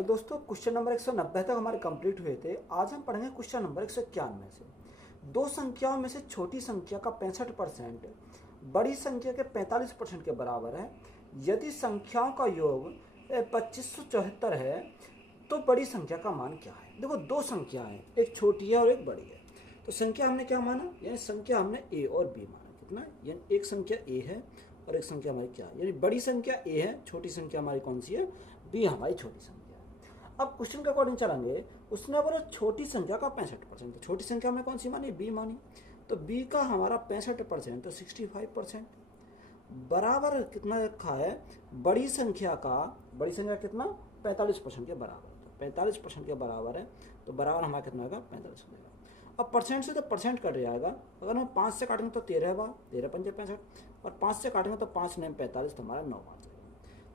Hello दोस्तों, question number 190 तक हमारे कंप्लीट हुए थे। आज हम पढ़ेंगे क्वेश्चन नंबर 191 से। दो संख्याओं में से छोटी संख्या का 65% बड़ी संख्या के 45% के बराबर है। यदि संख्याओं का योग 2574 है तो बड़ी संख्या का मान क्या है। देखो, दो संख्या है, एक छोटी है और एक बड़ी है। तो संख्या हमने क्या माना, यानी संख्या हमने ए और बी माना। कितना, यानी एक संख्या ए है और एक संख्या हमारी क्या है, यानी बड़ी संख्या ए है, छोटी संख्या हमारी कौन सी है, बी हमारी छोटी संख्या है। अब क्वेश्चन के अकॉर्डिंग चलेंगे। उसने बोला छोटी संख्या का 65%, तो छोटी संख्या हमने कौन सी मानी, बी मानी। तो बी का हमारा 65% तो 65% बराबर कितना रखा है, बड़ी संख्या कितना 45% के बराबर। तो 45% के बराबर है, तो बराबर हमारा कितना होगा, 45 हो जाएगा। अब परसेंट से तो परसेंट कट जाएगा। अगर हम 5 से काटेंगे तो 13 बार 13 पंजे 65, और 5 से काटेंगे तो 5 9 45, तो हमारा 9 बार जाएगा।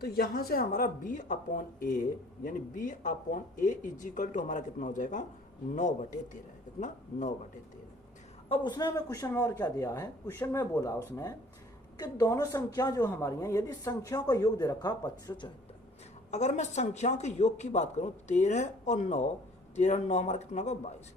तो यहाँ से हमारा b अपॉन ए, यानी b upon A is equal to हमारा कितना हो जाएगा, 9/13। कितना, 9/13। अब उसने हमें क्वेश्चन में और क्या दिया है, क्वेश्चन में बोला उसने कि दोनों संख्या जो हमारी हैं, यदि संख्याओं का योग दे रखा 2574। अगर मैं संख्याओं के योग की बात करूँ, 13 और 9, 13 और 9 हमारा कितना होगा, 22।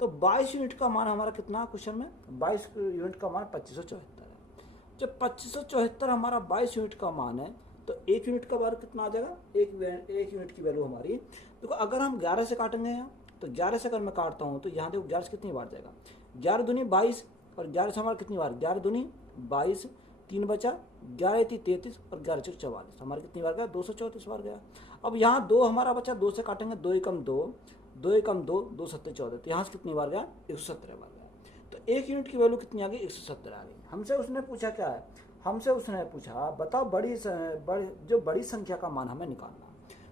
तो 22 यूनिट का मान हमारा कितना, क्वेश्चन में 22 यूनिट का मान 2574 है। जब 2574 हमारा 22 यूनिट का मान है, तो एक यूनिट का बार कितना आ जाएगा, एक यूनिट की वैल्यू हमारी। देखो, अगर हम 11 से काटेंगे यहाँ, तो 11 से अगर मैं काटता हूँ तो यहाँ देखो 11 से कितनी बार जाएगा, 11 दूनी 22, और 11 से हमारा कितनी बार, 11 दूनी 22, 3 बचा, 11 थी 33, और 11 चौक 44, हमारे कितनी बार गया, 234 बार गया। अब यहाँ 2 हमारा बचा, 2 से काटेंगे, 2 एकम 2, 2 एकम 2, 2 सत्ते 14, तो यहाँ से कितनी बार गया, 117 बार गया। तो एक यूनिट की वैल्यू कितनी आ गई, 117 आ गई। हमसे उसने पूछा क्या है, हमसे उसने पूछा बताओ जो बड़ी संख्या का मान हमें निकालना।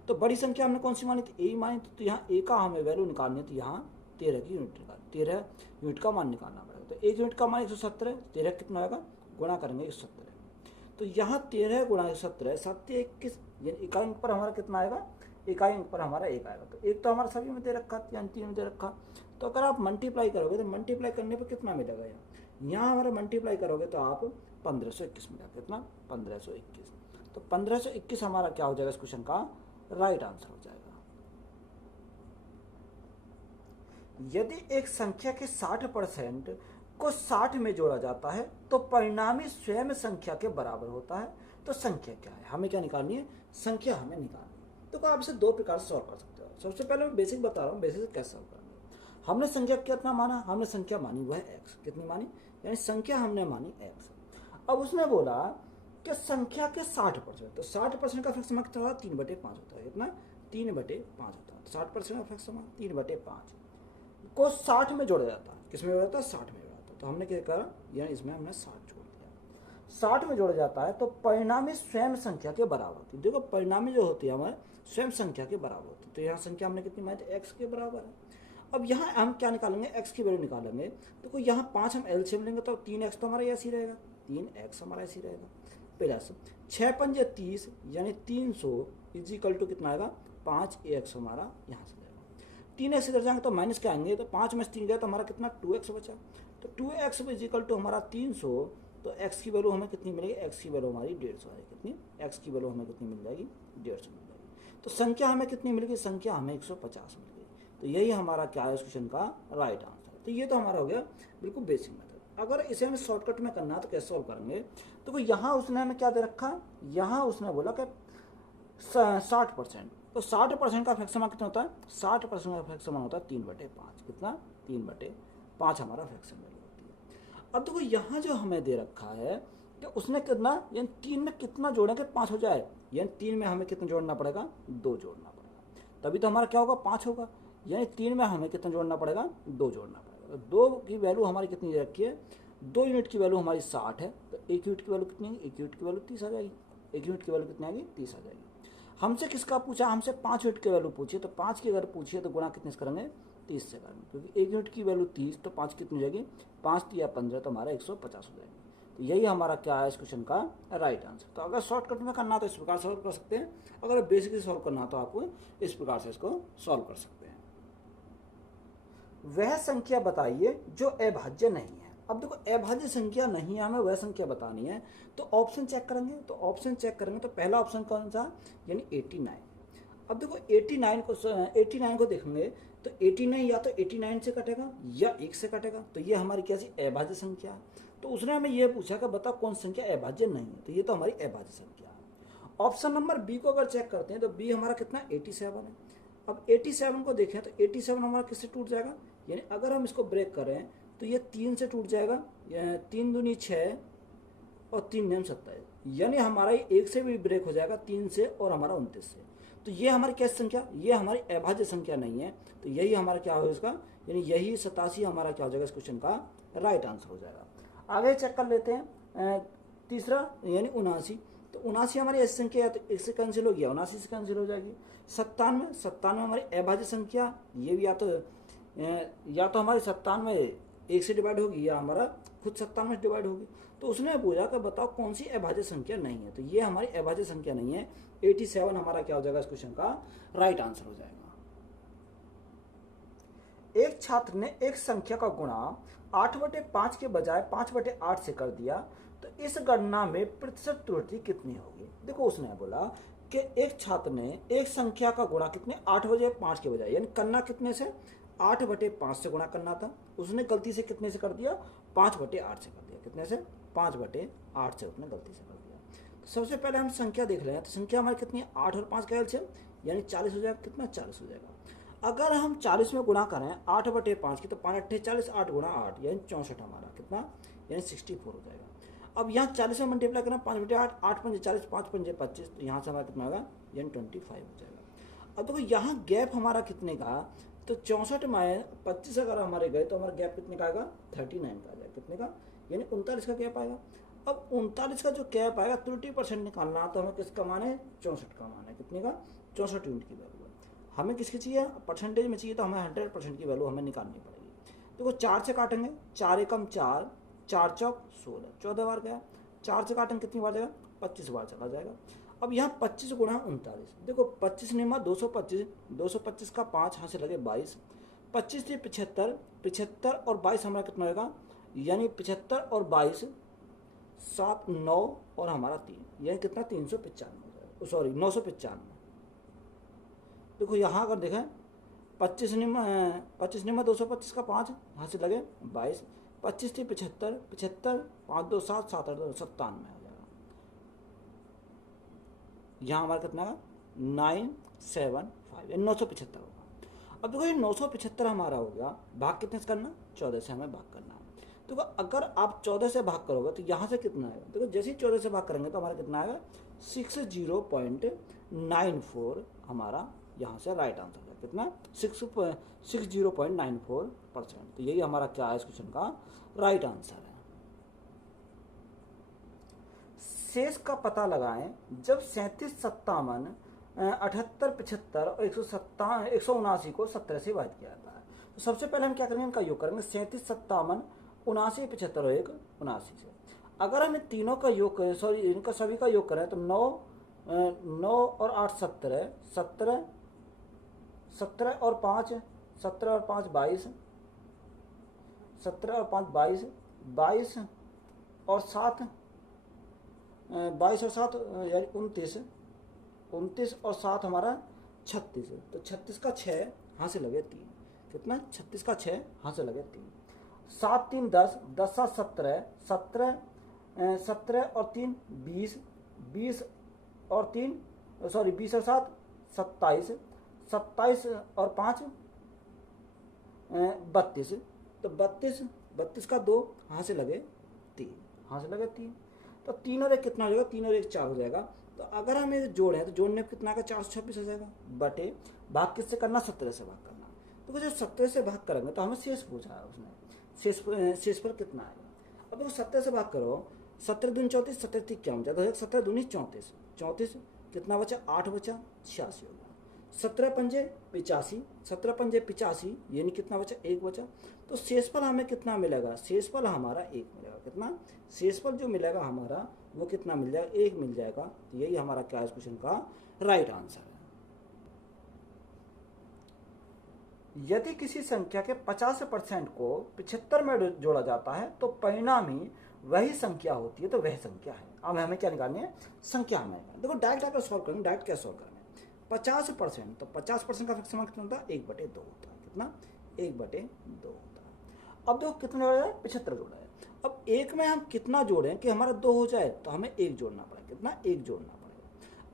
तो बड़ी संख्या हमने कौन सी मानी थी, ए मानी थी। तो यहाँ ए का हमें वैल्यू निकालनी थी, यहाँ 13 की यूनिट निकाल, 13 यूनिट का मान निकालना पड़ेगा। तो एक यूनिट का मान 117, 13 कितना आएगा, गुणा करेंगे 117। तो यहाँ 13 गुणा 117, 7 21, यानी इकाई अंक पर हमारा कितना आएगा, इकाई अंक पर हमारा एक आएगा। तो एक तो हमारा सभी में दे रखा, यानी 3 में दे रखा। तो अगर आप मल्टीप्लाई करोगे तो मल्टीप्लाई करने पर कितना मिलेगा, यहाँ हमारा मल्टीप्लाई करोगे तो आप 1521 मिला। कितना, 1521। तो 1521 हमारा क्या हो जाएगा, इस क्वेश्चन का राइट आंसर हो जाएगा। यदि एक संख्या के 60% को 60 में जोड़ा जाता है तो परिणामी स्वयं संख्या के बराबर होता है। तो संख्या क्या है, हमें क्या निकालनी है, संख्या हमें निकालनी है। तो आप इसे दो प्रकार से सॉल्व कर सकते हो। सबसे पहले मैं बेसिक बता रहा हूँ, बेसिक से कैसे सॉल्व करेंगे। हमने संख्या कितना माना, हमने संख्या मानी वो है x। कितनी मानी, यानी संख्या हमने मानी x। अब उसने बोला कि संख्या के 60%, तो 60% का फ्रैक्शन कितना होता है, 3/5 होता है। कितना, 3/5 होता है। 60% का फ्रैक्शन 3/5 को 60 में जोड़ा जाता है। किस में जोड़ा जाता है, 60 में जोड़ा जाता है। तो हमने क्या करा, यानी इसमें हमने 60 जोड़ दिया। 60 में जोड़ा जाता है तो परिणामी स्वयं संख्या के बराबर होती है। देखो, परिणामी जो होती है हमारे स्वयं संख्या के बराबर होती है। तो यहाँ संख्या हमने कितनी मानी थी, x के बराबर है। अब यहाँ हम क्या निकालेंगे, x की वैल्यू निकालेंगे। देखो, यहाँ 5 हम एलसीएम लेंगे तो 3x तो हमारा ऐसे ही रहेगा, 3x हमारा ऐसे ही रहेगा। प्लस 6 पंजे 30, यानी 300 इज इक्वल टू कितना आएगा, 5x हमारा यहाँ से जाएगा। 3x इधर जाएंगे तो माइनस के आएंगे, तो 5 में से 3 गया तो हमारा कितना 2x बचा। तो 2x इज इक्वल टू हमारा 300। तो x की वैल्यू हमें कितनी मिलेगी, x की वैल्यू हमारी 150 आएगी। कितनी, x की वैल्यू हमें कितनी मिल जाएगी, 150 मिल जाएगी। तो संख्या हमें कितनी मिलेगी, संख्या हमें 150 मिल गई। तो यही हमारा क्या है, इस क्वेश्चन का राइट आंसर। तो ये तो हमारा हो गया बिल्कुल बेसिक मेथड। अगर इसे हमें शॉर्टकट में करना है तो कैसे सॉल्व करेंगे। तो यहाँ उसने हमें क्या दे रखा, यहाँ उसने बोला कि 60%, तो 60% का फ्रैक्शन कितना होता है, 60% का फ्रैक्शन होता है 3/5। कितना, 3/5 हमारा फ्रैक्शन वैल्यू होती है। अब देखो, यहाँ जो हमें दे रखा है कि उसने कितना, यानी 3 में कितना जोड़ेंगे 5 हो जाए, यानी 3 में हमें कितना जोड़ना पड़ेगा, 2 जोड़ना पड़ेगा, तभी तो हमारा क्या होगा, 5 होगा। यानी 3 में हमें कितना जोड़ना पड़ेगा, 2 जोड़ना पड़ेगा। तो 2 की वैल्यू हमारी कितनी दे रखी है, 2 यूनिट की वैल्यू हमारी 60 है। तो 1 यूनिट की वैल्यू कितनी है, 1 यूनिट की वैल्यू 30 आ जाएगी। 1 यूनिट की वैल्यू कितनी आएगी, 30 आ जाएगी। हमसे किसका पूछा, हमसे 5 यूनिट की वैल्यू पूछी। तो 5 की अगर पूछिए तो गुणा कितने से करेंगे, 30 से करेंगे, क्योंकि 1 यूनिट की वैल्यू 30, तो 5 कितनी हो जाएगी, 5 या 15, तो हमारा 150 हो जाएगी। तो यही हमारा क्या है, इस क्वेश्चन का राइट आंसर। तो अगर शॉर्टकट में करना तो इस प्रकार सॉल्व कर सकते हैं, अगर बेसिक से सॉल्व करना तो आपको इस प्रकार से इसको सॉल्व कर सकते हैं। वह संख्या बताइए जो अभाज्य नहीं है। अब देखो, अभाज्य संख्या नहीं है, हमें वह संख्या बतानी है। तो ऑप्शन चेक करेंगे, तो ऑप्शन चेक करेंगे तो पहला ऑप्शन कौन सा, यानी 89। अब देखो 89 को देखेंगे तो 89 या तो 89 से कटेगा या 1 से कटेगा, तो ये हमारी कैसी अभाज्य संख्या है। तो उसने हमें ये पूछा कि बताओ कौन संख्या अभाज्य नहीं है, तो ये तो हमारी अभाज्य संख्या है। ऑप्शन नंबर बी को अगर चेक करते हैं तो बी हमारा कितना 87 है। अब 87 को देखें तो 87 हमारा किससे टूट जाएगा, यानी अगर हम इसको ब्रेक करें तो ये 3 से टूट जाएगा, 3 दूनी 6 और 3 नेम 27, यानी हमारा 1 से भी ब्रेक हो जाएगा 3 से और हमारा 29 से। तो ये हमारी कैसी संख्या, ये हमारी अभाज्य संख्या नहीं है, तो यही हमारा क्या होगा इसका, यानी यही 87 हमारा क्या हो जाएगा इस क्वेश्चन का राइट आंसर हो जाएगा। आगे चेक कर लेते हैं तीसरा यानी 79। तो 79 हमारी ऐसी संख्या है तो 1 से कैंसिल हो गया, 79 से कैंसिल हो जाएगी। 97 हमारी अभाज्य संख्या, ये भी या तो हमारी 97 1 से डिवाइड होगी या हमारा खुद 97 से डिवाइड होगी। तो उसने पूछा कि बताओ कौन सी अभाज्य संख्या नहीं है, तो ये हमारी अभाज्य संख्या नहीं है। 87 हमारा क्या हो जाएगा इस क्वेश्चन का राइट आंसर हो जाएगा। एक छात्र ने एक संख्या का गुणा 8/5 के बजाय 5/8 से कर दिया, तो इस गणना में प्रतिशत त्रुटि कितनी होगी। देखो उसने बोला कि एक छात्र ने एक संख्या का गुणा कितने 8/5 के बजाय, यानी करना कितने से 8/5 से गुणा करना था, उसने गलती से कितने से कर दिया 5/8 से कर दिया, कितने से 5/8 से उसने गलती से कर दिया। तो सबसे पहले हम संख्या देख रहे हैं, तो संख्या हमारी कितनी है 8 और 5 का एलसीएम यानी 40 हो जाएगा, कितना 40 हो जाएगा। अगर हम 40 में गुणा करें 8/5 की तो 5 8 40, 8 गुणा 8 यानी 64 हमारा कितना यानी 64 हो जाएगा। अब यहाँ 40 में मल्टीप्लाई करें 5/8, 8 पंजे 40, 5 पंजे 25, तो यहाँ से हमारा कितना होगा यानी 25 हो जाएगा। अब देखो यहाँ गैप हमारा कितने का, तो 64 में 25 अगर हमारे गए तो हमारा गैप कितने का आएगा 39 का आएगा, कितने का यानी 39 का गैप आएगा। अब 39 का जो गैप आएगा 30% निकालना, तो हमें किसका मान है 64 का मान है, कितने का 64 यूनिट की वैल्यू है। हमें किसकी चाहिए परसेंटेज में चाहिए, तो हमें 100% की वैल्यू हमें निकालनी पड़ेगी। देखो 4 से काटेंगे, 4 एकम 4, 4 चौक 16, 14 बार गया। 4 से काटेंगे कितनी बार जाएगा 25 बार चला जाएगा। अब यहाँ 25 गुणा 39, देखो 25 निमा 225, 225 का 5 यहाँ से लगे 22, 25 से 75, 75 और 22 हमारा कितना होगा यानी 75 और 22 7 9 और हमारा 3 यानी कितना 395 हो जाएगा, सॉरी 995। देखो यहाँ अगर देखें 25 निमा 225 का 5 यहाँ से लगे 22, 25 से 75, 75 5 2 7 7 8 2 97 हो जाएगा। यहाँ हमारा कितना है 975 यानी 975 होगा। अब देखो ये 975 हमारा हो गया, भाग कितने से करना 14 से हमें भाग करना है। देखो अगर आप 14 से भाग करोगे तो यहाँ से कितना आएगा, देखो जैसे ही 14 से भाग करेंगे तो हमारा कितना आएगा 60.94 हमारा यहाँ से राइट आंसर है, कितना 60.94%। तो यही हमारा क्या है इस क्वेश्चन का राइट आंसर है। शेष का पता लगाएं जब 37 57 78 75 और 179 को 17 से विभाजित किया जाता है। तो सबसे पहले हम क्या करेंगे इनका योग करेंगे 37 57 79 75 और 1 79 से। अगर हम इन तीनों का योग करें, सॉरी इनका सभी का योग करें तो 9 और 8 17, 17 और 5 17 और 5 22, 17 और 5 22, 22 और 7 22 और 7 यानी 29, 29 और 7 हमारा 36, तो 36 का 6 यहाँ से लगे 3, कितना 36 का 6 यहाँ से लगे 3, 7 3 10, 10 7 17, 17 और 3 20, 20 और 3 सॉरी 20 और 7 27, 27 और 5 32, तो 32 का 2 यहाँ से लगे 3, यहाँ से लगे 3, तो 3 और 1 कितना हो जाएगा 3 और 1 4 हो जाएगा। तो अगर हम ये जोड़ें तो जोड़ने में कितना का 426 हो जाएगा, बटे भाग किससे करना 17 से भाग करना। तो जब 17 से भाग करेंगे तो हमें शेष पूछा है उसने, शेष पर कितना आएगा। अब देखो 17 से भाग करो, 17 दूनी 34, 17 30 क्या हो जाएगा 17 दूनी 34, 34 कितना बचा 8 बचा 86 हो गया। 17 पंजे 85, 17 पंजे 85 यानी कितना बचा 1 बचा। तो शेषफल हमें कितना मिलेगा, शेषफल हमारा 1 मिलेगा, कितना शेषफल जो मिलेगा हमारा वो कितना मिल जाएगा 1 मिल जाएगा। तो यही हमारा क्या इस क्वेश्चन का राइट आंसर है। यदि किसी संख्या के 50% को 75 में जोड़ा जाता है तो परिणामी वही संख्या होती है, तो वह संख्या है। अब हमें क्या निकालनी है संख्या हमें। देखो डायरेक्ट आकर सॉल्व करेंगे, डायरेक्ट क्या सॉल्व करेंगे 50%, तो 50% का फ्रैक्शन कितना होता है, 1/2 होता है। कितना, 1/2 होता है। अब देखो कितना जोड़ा है, 75 जोड़ा है। अब एक में हम कितना जोड़ें कि हमारा 2 हो जाए, तो हमें 1 जोड़ना पड़ेगा। कितना, 1 जोड़ना पड़ेगा।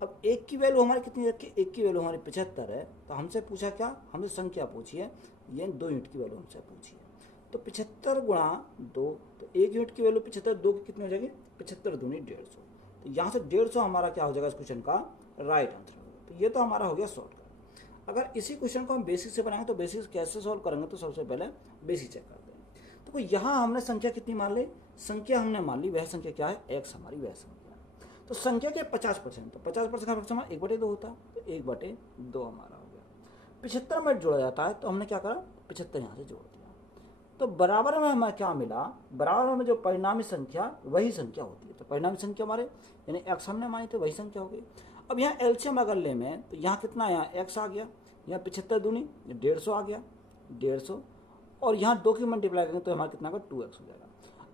अब 1 की वैल्यू हमारी कितनी रखी, 1 की वैल्यू हमारी 75 है, तो हमसे पूछा क्या, हमसे संख्या पूछी है, ये 2 यूनिट की वैल्यू हमसे पूछी है। तो 75 गुणा 2, तो 1 यूनिट की वैल्यू 75, 2 की कितनी हो जाएगी, 75 दूनी 150। तो यहाँ से 150 हमारा क्या हो जाएगा इस क्वेश्चन का राइट आंसर होगा। तो ये तो हमारा हो गया शॉर्टकट। अगर इसी क्वेश्चन को हम बेसिक से बनाएंगे तो बेसिक कैसे सॉल्व करेंगे, तो सबसे पहले बेसिक चेक करते हैं। तो यहाँ हमने संख्या कितनी मान ली, संख्या हमने मान ली, वह संख्या क्या है, x हमारी वह संख्या है। तो संख्या के 50%, तो 50% का फ्रैक्शन हमारा 1/2 होता है, तो 1/2 हमारा हो गया। 75 में जोड़ा जाता है, तो हमने क्या करा, 75 यहाँ से जोड़ दिया। तो बराबर में हमें क्या मिला, बराबर में जो परिणामी संख्या वही संख्या होती है। तो परिणामी संख्या हमारे यानी x हमने मानी तो वही संख्या हो गई। अब यहाँ एलसीएम अगर ले में, तो यहाँ कितना, यहाँ x आ गया, यहाँ 75 दूनी 150 आ गया, 150, और यहाँ 2 की मल्टीप्लाई करेंगे तो हमारा कितना का 2x हो जाएगा।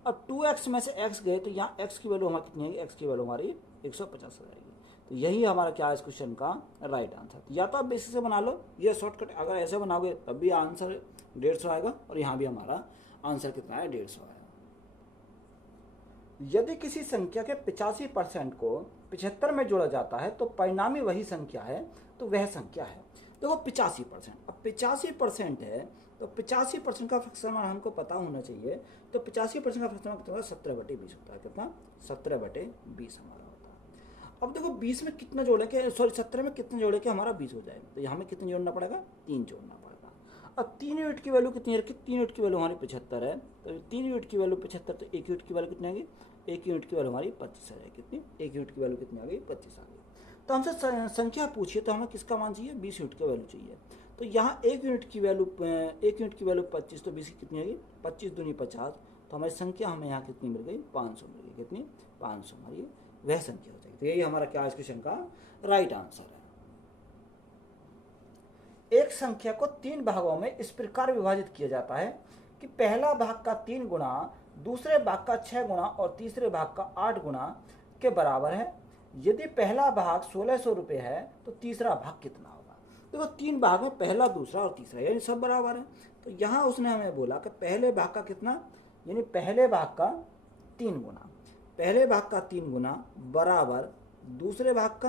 अब 2x में से x गए, तो यहाँ x की वैल्यू हमारी कितनी है, x की वैल्यू हमारी 150 हो जाएगी। तो यही हमारा क्या है इस क्वेश्चन का राइट आंसर। या तो आप बेसिक से बना लो, ये शॉर्टकट, अगर ऐसे बनाओगे तब भी आंसर 150 आएगा, और यहाँ भी हमारा आंसर कितना है, 150 आएगा। यदि किसी संख्या के 85% को 75 में जोड़ा जाता है तो परिणामी वही संख्या है, तो वह संख्या है। देखो 85%, अब 85% है, तो 85% का फ्रैक्शन हमको पता होना चाहिए। तो 85% का फ्रैक्शन कितना होता है, 17/20 होता है। कितना, 17/20 हमारा होता है। अब देखो 20 में कितना जोड़े के, सॉरी 17 में कितना जोड़े के हमारा 20 हो जाए, तो यहाँ में कितना जोड़ना पड़ेगा, 3 जोड़ना पड़ेगा। अब 3 यूनिट की वैल्यू कितनी रखी, 3 यूनिट की वैल्यू हमारी 75 है, तो 3 यूनिट की वैल्यू 75, तो 1 यूनिट की वैल्यू कितनी आएगी, 1 यूनिट की वैल्यू हमारी 25 है। कितनी, 1 यूनिट की वैल्यू कितनी आ गई, 25 आ गई। तो हमसे संख्या पूछिए, तो हमें किसका मान चाहिए, 20 यूनिट की वैल्यू चाहिए। तो यहाँ 1 यूनिट की वैल्यू 25, तो 20 की कितनी आएगी, 25 दूनी 50, तो हमारी संख्या हमें यहाँ कितनी मिल गई, 500 मिल गई। कितनी, 500 हमारी वह संख्या हो जाएगी। तो यही हमारा क्या इस क्वेश्चन का राइट आंसर है। एक संख्या को 3 भागों में इस प्रकार विभाजित किया जाता है कि पहला भाग का 3 गुना, दूसरे भाग का 6 गुना और तीसरे भाग का 8 गुना के बराबर है। यदि पहला भाग 1600 रुपये है तो तीसरा भाग कितना होगा। देखो 3 भाग में पहला, दूसरा और तीसरा, यानी सब बराबर है। तो यहाँ उसने हमें बोला कि पहले भाग का कितना, यानी पहले भाग का 3 गुना, पहले भाग का 3 गुना बराबर दूसरे भाग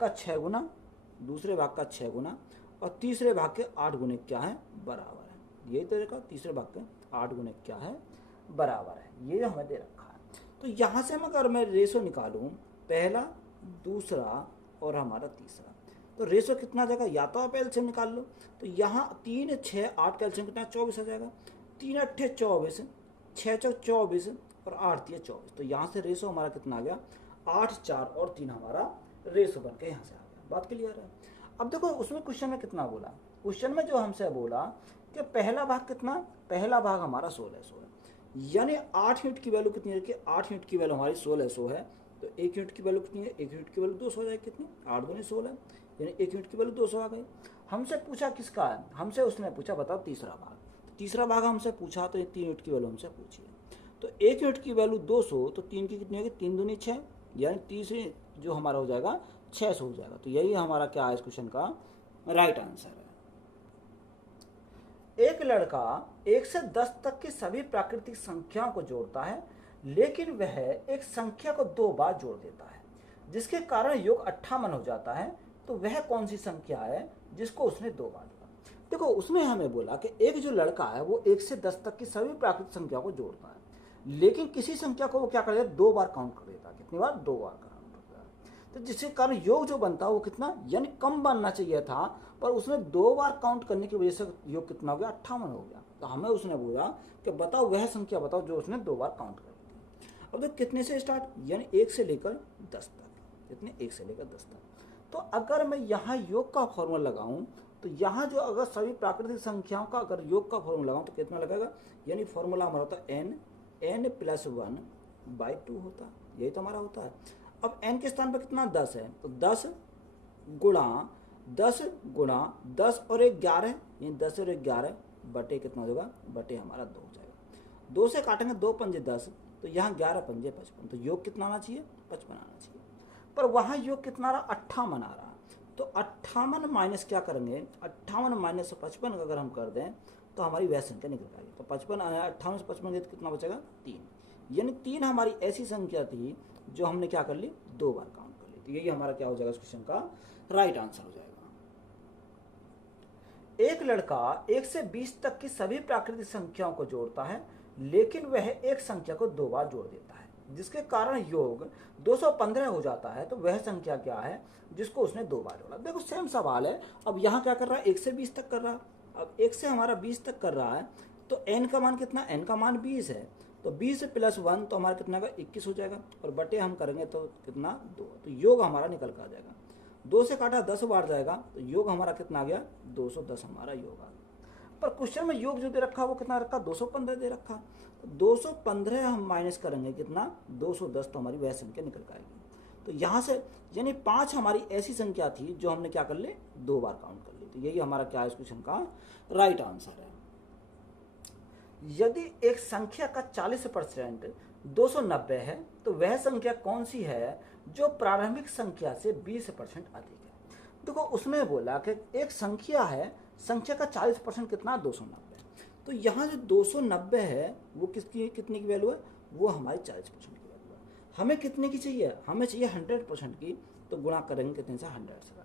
का 6 गुना, दूसरे भाग का 6 गुना और तीसरे भाग के 8 गुने क्या है, बराबर है। यही तो देखा, तीसरे भाग के 8 गुने क्या है, बराबर है। ये हमें दे रखा है। तो यहाँ से अगर मैं रेशो निकालूं, पहला, दूसरा और हमारा तीसरा, तो रेशो कितना आ जाएगा, या तो आप एलसीएम निकाल लो। तो यहाँ 3, 6, 8 का एलसीएम कितना, 24 आ जाएगा। 3 8 24, 6 4 24 और 8 3 24। तो यहाँ से रेशो हमारा कितना आ गया, 8 4 और 3 हमारा रेशो बन के यहाँ से आ गया। बात क्लियर है। अब देखो उसमें क्वेश्चन में कितना बोला, क्वेश्चन में जो हमसे बोला कि पहला भाग कितना, पहला भाग हमारा 1600 है, यानी 8 यूनिट की वैल्यू कितनी है, 8 यूनिट की वैल्यू हमारी 1600 है। तो 1 यूनिट की वैल्यू कितनी है, 1 यूनिट की वैल्यू 200 हो जाएगी। कितनी, 8 दूनी 16, यानी 1 यूनिट की वैल्यू 200 आ गई। हमसे पूछा किसका है, हमसे उसने पूछा बताओ तीसरा भाग। तीसरा भाग हमसे पूछा, तो 3 यूनिट की वैल्यू हमसे पूछी है। तो 1 यूनिट की वैल्यू 200, तो 3 की कितनी होगी, 3 दूनी 6, यानी तीसरे जो हमारा हो जाएगा 600 हो जाएगा। तो यही हमारा क्या है इस क्वेश्चन का राइट आंसर है। एक लड़का 1 से 10 तक की सभी प्राकृतिक संख्याओं को जोड़ता है, लेकिन वह एक संख्या को 2 बार जोड़ देता है, जिसके कारण योग 58 हो जाता है। तो वह कौन सी संख्या है जिसको उसने 2 बार जोड़ा। देखो उसने हमें बोला कि एक जो लड़का है वो 1 से 10 तक की सभी प्राकृतिक संख्या को जोड़ता है, लेकिन किसी संख्या को वो क्या कर देता है, 2 बार काउंट कर देता है। कितनी बार, 2 बार काउंट करता है। तो जिसके कारण योग जो बनता है वो कितना, यानी कम बनना चाहिए था, पर उसने 2 बार काउंट करने की वजह से योग कितना हो गया, 58 हो गया। तो हमें उसने बोला कि बताओ वह संख्या बताओ जो उसने 2 बार काउंट करी थी। अब तो कितने से स्टार्ट, यानी 1 से लेकर 10 तक। कितने, 1 से लेकर 10 तक। तो अगर मैं यहाँ योग का फॉर्मूला लगाऊं, तो यहाँ जो अगर सभी प्राकृतिक संख्याओं का अगर योग का फॉर्मूला लगाऊं तो कितना लगेगा, यानी फॉर्मूला हमारा होता है n + 1/2 होता। यही तो हमारा होता है। अब n के स्थान पर कितना, 10 है, तो 10 गुणा 10 और 1 11, यानी 10 और 1 11 बटे कितना हो जाएगा, बटे हमारा 2 हो जाएगा। 2 से काटेंगे, 2 पंजे 10, तो यहाँ 11 पंजे 55, तो योग कितना आना चाहिए, 55 आना चाहिए। पर वहाँ योग कितना रहा, 58 आ रहा। तो 58 माइनस क्या करेंगे, 58 माइनस 55 अगर हम कर दें तो हमारी वह संख्या निकल आएगी। तो 58 से 55 गए तो कितना बचेगा, 3। यानी 3 हमारी ऐसी संख्या थी जो हमने क्या कर ली, 2 बार काउंट कर ली। तो यही हमारा क्या हो जाएगा इस क्वेश्चन का राइट आंसर हो जाएगा। एक लड़का 1 से 20 तक की सभी प्राकृतिक संख्याओं को जोड़ता है, लेकिन वह एक संख्या को 2 बार जोड़ देता है, जिसके कारण योग 215 हो जाता है। तो वह संख्या क्या है जिसको उसने 2 बार जोड़ा। देखो सेम सवाल है। अब यहाँ क्या कर रहा है, 1 से 20 तक कर रहा है। अब 1 से हमारा 20 तक कर रहा है, तो n का मान कितना, n का मान 20 है। तो 20 + 1 तो हमारा कितना का 21 हो जाएगा, और बटे हम करेंगे तो कितना 2। तो योग हमारा निकल कर आ जाएगा। 2 से काटा 10 बार जाएगा, तो योग हमारा कितना आ गया, 210 हमारा योग आ गया। पर क्वेश्चन में योग जो दे रखा वो कितना रखा, 215 दे रखा। तो 215 हम माइनस करेंगे कितना, 210, तो हमारी वह संख्या निकल कर आएगी। तो यहाँ से यानी 5 हमारी ऐसी संख्या थी जो हमने क्या कर ले, 2 बार काउंट कर ली। तो यही हमारा क्या है इस क्वेश्चन का राइट आंसर है। यदि एक संख्या का 40% 290 है, तो वह संख्या कौन सी है जो प्रारंभिक संख्या से 20% अधिक है। देखो उसमें बोला कि एक संख्या है, संख्या का 40% कितना, 290। तो यहाँ जो 290 है वो कितनी की वैल्यू है, वो हमारी 40% की वैल्यू है। हमें कितने की चाहिए, हमें चाहिए 100% की। तो गुणा करेंगे कितने से, 100 से।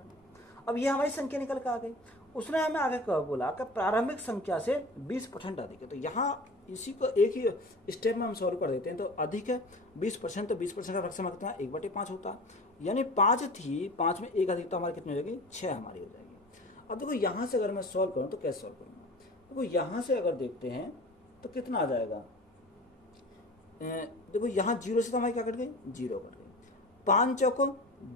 अब ये हमारी संख्या निकल कर आ गई। उसने हमें आगे बोला कि प्रारंभिक संख्या से 20% अधिक है। तो यहाँ इसी को एक ही स्टेप में हम सॉल्व कर देते हैं। तो अधिक है 20%, तो 20% का फ्रैक्शन कितना, 1/5 होता है। यानी 5 थी, 5 में 1 अधिक, तो हमारी कितनी हो जाएगी, 6 हमारी हो जाएगी। अब देखो यहाँ से अगर मैं सॉल्व करूँ तो कैसे सॉल्व करूँगा, देखो यहाँ से अगर देखते हैं तो कितना आ जाएगा। देखो यहाँ 0 से तो हमारी क्या कट गई, 0 कट गई। 5 चौको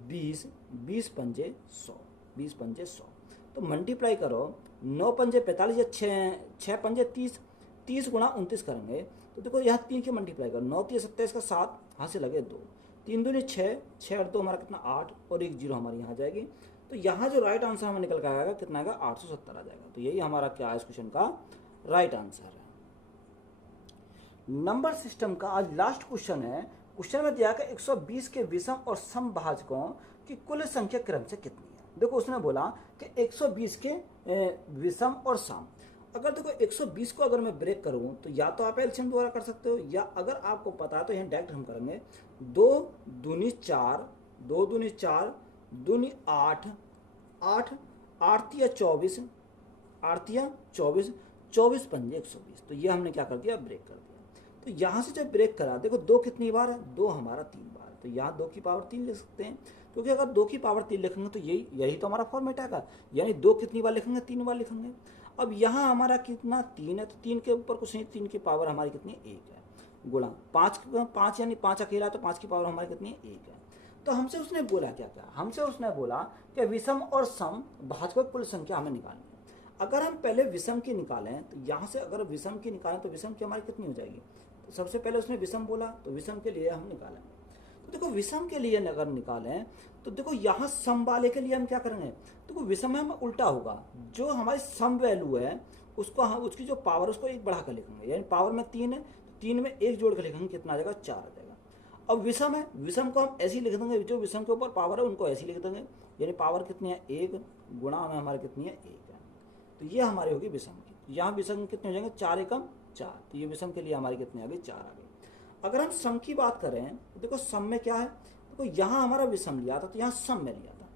20, 20 पंजे 100, 20 पंजे 100। तो मल्टीप्लाई करो, 9 पंजे 45 या 6 पंजे 30, 30 गुणा 29 करेंगे। तो देखो यहाँ 3 के मल्टीप्लाई करो, 9 3 27 का 7, हाथ से लगे 2, 3 दूनी 6, 6 और 2 हमारा कितना 8, और 1 0 हमारी यहाँ जाएगी। तो यहाँ जो राइट आंसर हमें निकल कर आएगा कितना आएगा, 870 आ जाएगा। तो यही हमारा क्या है इस क्वेश्चन का राइट आंसर है। नंबर सिस्टम का आज लास्ट क्वेश्चन है। क्वेश्चन में दिया कि 120 के विषम और सम भाजकों की कुल संख्या क्रम से कितनी है। देखो उसने बोला कि 120 के विषम और सम। अगर देखो 120 को अगर मैं ब्रेक करूं तो या तो आप एलसीएम द्वारा कर सकते हो, या अगर आपको पता है तो यहाँ डायरेक्ट हम करेंगे। 2 दूनी 4, 2 दूनी 4, दूनी 8, 8 8 या 24, 8 या 24, 24 पंजे 120। तो ये हमने क्या कर दिया, ब्रेक कर दिया। तो यहाँ से जब ब्रेक करा, देखो 2 कितनी बार है, 2 हमारा 3 बार। तो यहाँ 2 की पावर 3 लिख सकते हैं, क्योंकि अगर 2 की पावर 3 लिखेंगे तो यही तो हमारा फॉर्मेट आएगा। यानी 2 कितनी बार लिखेंगे, 3 बार लिखेंगे। अब यहाँ हमारा कितना 3 है, तो 3 के ऊपर कुछ नहीं, 3 की पावर हमारी कितनी 1 है, गुणा 5 यानी 5 अकेला, तो 5 की पावर हमारी कितनी 1 है। तो हमसे उसने बोला क्या, हमसे उसने बोला कि विषम और सम भाजकों की कुल संख्या हमें निकालनी है। अगर हम पहले विषम की निकालें, तो यहाँ से अगर विषम की निकालें तो विषम की हमारी कितनी हो जाएगी। तो सबसे पहले उसने विषम बोला, तो विषम के लिए हम निकालें। तो देखो विषम के लिए अगर निकालें तो देखो यहाँ सम वाले के लिए हम क्या करेंगे, देखो विषम में हम उल्टा होगा, जो हमारी सम वैल्यू है उसको हम उसकी जो पावर उसको 1 बढ़ा कर लिखेंगे। यानी पावर में 3 है, तो 3 में 1 जोड़ कर लिखेंगे, कितना आ जाएगा, 4 आ जाएगा। अब विषम है, विषम को हम ऐसे ही लिख देंगे, जो विषम के ऊपर पावर है उनको ऐसे ही लिख देंगे। यानी पावर कितनी है, 1, गुणा में हमारी कितनी है, 1 है। तो ये हमारी होगी विषम की। यहाँ विषम कितने हो जाएंगे, 4 एकम 4। तो ये विषम के लिए हमारी कितनी आ गई, 4 आ गई। अगर हम सम की बात करें तो देखो सम में क्या है, देखो यहाँ हमारा विषम लिया था, तो यहाँ सम में लिया था।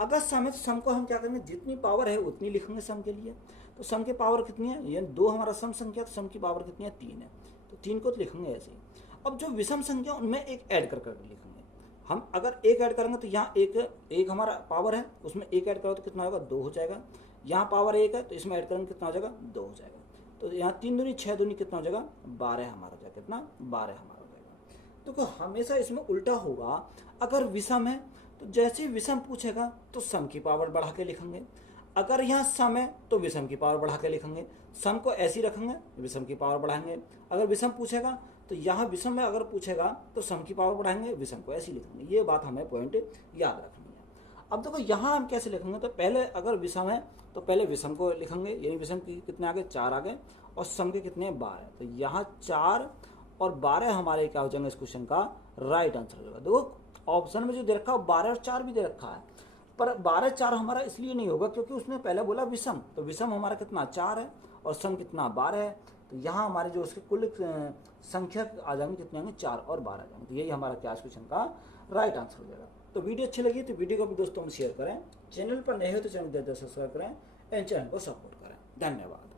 अगर सम है तो सम को हम क्या करेंगे, जितनी पावर है उतनी लिखेंगे सम के लिए। तो सम की पावर कितनी है, ये 2 हमारा सम संख्या, तो सम की पावर कितनी है, 3 है। तो 3 को तो लिखेंगे ऐसे ही। अब जो विषम संख्या उनमें 1 ऐड कर लिखेंगे। हम अगर 1 ऐड करेंगे तो यहाँ एक हमारा पावर है, उसमें 1 ऐड करो तो कितना होगा, 2 हो जाएगा। यहाँ पावर 1 है तो इसमें ऐड करेंगे कितना हो जाएगा, 2 हो जाएगा। तो यहाँ 3 दूनी 6 दूनी कितना हो जाएगा, 12 हमारा हो जाएगा। कितना, 12 हमारा हो जाएगा। तो हमेशा इसमें उल्टा होगा। अगर विषम है तो जैसे ही विषम पूछेगा तो सम की पावर बढ़ा के लिखेंगे। अगर यहाँ सम है तो विषम की पावर बढ़ा के लिखेंगे। सम को ऐसे ही रखेंगे, विषम की पावर बढ़ाएंगे। अगर विषम पूछेगा तो यहाँ विषम में अगर पूछेगा तो सम की पावर बढ़ाएंगे, विषम को ऐसे ही लिखेंगे। ये बात हमें पॉइंट याद रखनी है। अब देखो यहाँ हम कैसे लिखेंगे, तो पहले अगर विषम है तो पहले विषम को लिखेंगे, यानी विषम की कितने आ गए, 4 आ गए, और सम के कितने 12। तो यहाँ 4 और 12 हमारे क्या हो जाएंगे, इस क्वेश्चन का राइट आंसर हो जाएगा। देखो ऑप्शन में जो दे रखा है 12 और 4 भी दे रखा है। पर 12 4 हमारा इसलिए नहीं होगा क्योंकि उसने पहले बोला विषम, तो विषम हमारा कितना 4 है और सम कितना 12 है, तो यहाँ हमारे जो उसके कुल संख्या आ जाएंगे कितने आएंगे 4 और 12 आ जाएंगे। तो यही हमारा क्या क्वेश्चन का राइट आंसर हो जाएगा। तो वीडियो अच्छी लगी तो वीडियो को भी दोस्तों शेयर करें, चैनल पर नए हो तो चैनल सब्सक्राइब करें एंड चैनल को सपोर्ट करें। धन्यवाद।